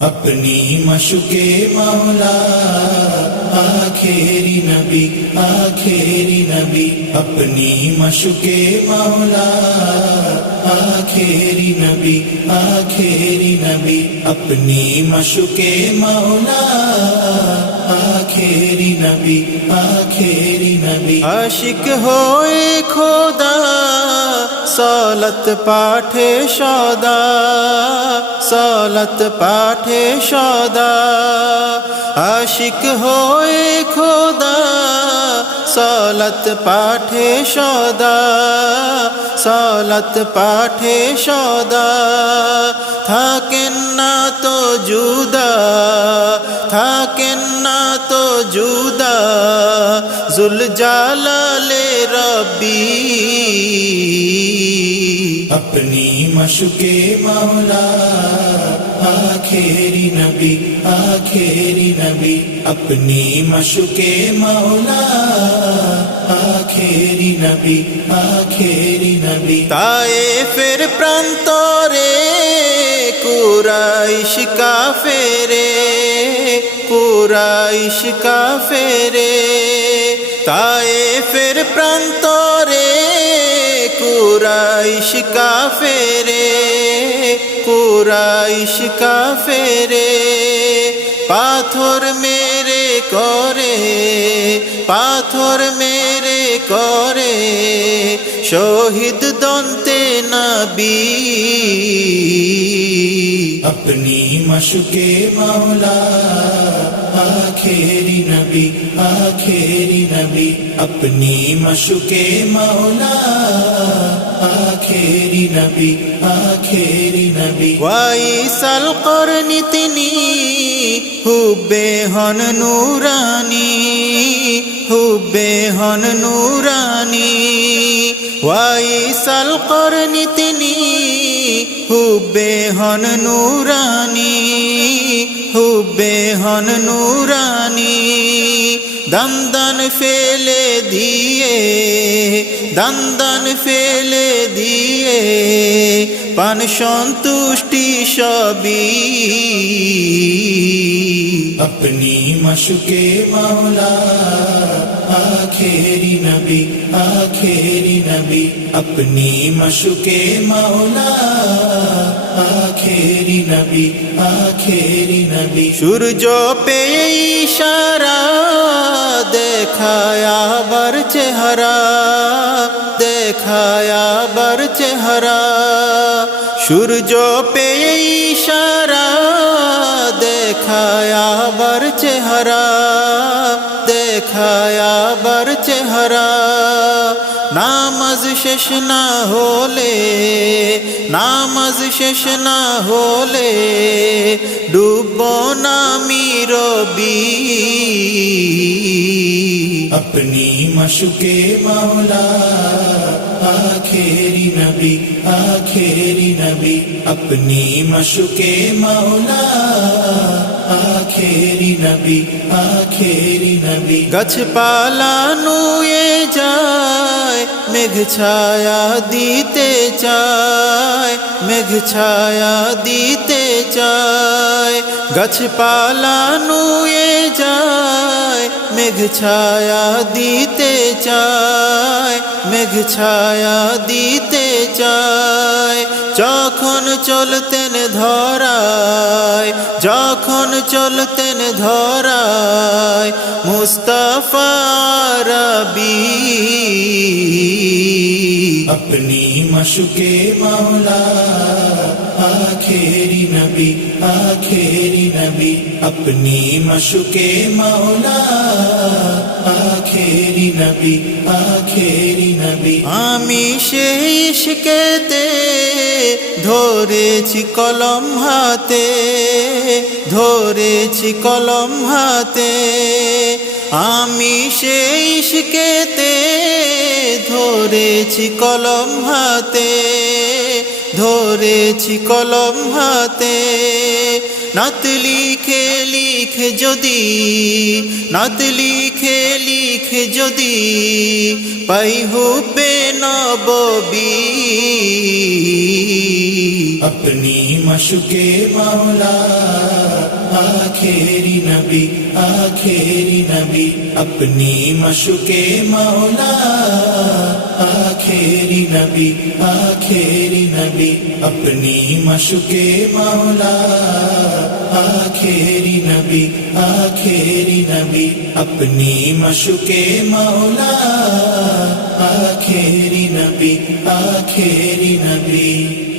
अपनी मशुके मौला आखेरी नबी आखेरी नबी। अपनी मशुके मौला आखेरी नबी आखेरी नबी। अपनी मशुके मौला आखेरी नबी आखेरी नबी। आशिक होए खोदा সলত পাঠে সদা, সলত পাঠে সদা। আশিক হয়ে খোদা, সলত পাঠে সদা, সলত পাঠে সদা। থাকেন না তো জুদা, থাকেন না তো জুদা জুল জালালে ربی اپنی مشق مولا آخری نبی آخری نبی اپنی مشق مولا آخری نبی آخری نبی تائے پھر پرانتورے কুরাইশ কাফেরে, কুরাইশ ফের প্রান্তরে, কুরাইশ কাফেরে কুরাইশ কাফেরে, পাথর মেরে করে, পাথর মেরে করে, শহীদ দন্তে নবী। अपनी मशके मौला आखेरी नबी आखेरी नबी अपनी मशके मौला आखेरी नबी आखेरी नबी वाई सल करनी हुबे हन नूरानी हुबे हन नूरानी वाई सल करनी হুব্বে হন নুরানি, হুব্বে হন নুরানি দান দান ফেলে দিয়ে দান দান ফেলে দিয়ে, পান সন্তুষ্টি সবই। আপনি মাসুকে মাওলা, আখেরি নবী। آخری نبی اپنی مشق مولا آخری نبی آخری نبی সূর্য পেয়ে ইশারা দেখায় আবার চেহারা দেখায় আবার চেহারা সূর্য পেয়ে ইশারা দেখায় আবার চেহারা छाया बर चेहरा। नामज शेष ना होले नामज शेष ना होले। डूबो ना मीरो बी अपनी मशुके मौला آخری نبی آخری نبی اپنی مشق مولا آخری نبی آخری نبی گچھ پالا نوئے যায় মেঘ ছায়া দিতে চায় মেঘ ছায়া দিতে চায় গাছপালা নুয়ে মেঘ ছায়া দিতে চায় মেঘ ছায়া দিতে চায় যখন চলতেন ধরায় যখন চলতেন ধরায় মুস্তফা রবি अपनी मशुके मौला آخری نبی آخری نبی اپنی مشق مولا آخری نبی آخری نبی আমি সেই শিকেতে ধরেছি কলম হাতে ধরেছি কলম হাতে আমি সেই শিকেতে ধরেছি কলম হাতে ধরেছি কলম হাতে নাত লিখে লিখে যদি নাত লিখে লিখে যদি পাই হুবে নববী अपनी मशुके मौला آخری نبی آخری نبی اپنی مشق مولا آخری نبی آخری نبی اپنی مشق مولا آخری نبی آخری نبی اپنی مشق مولا آخری نبی آخری نبی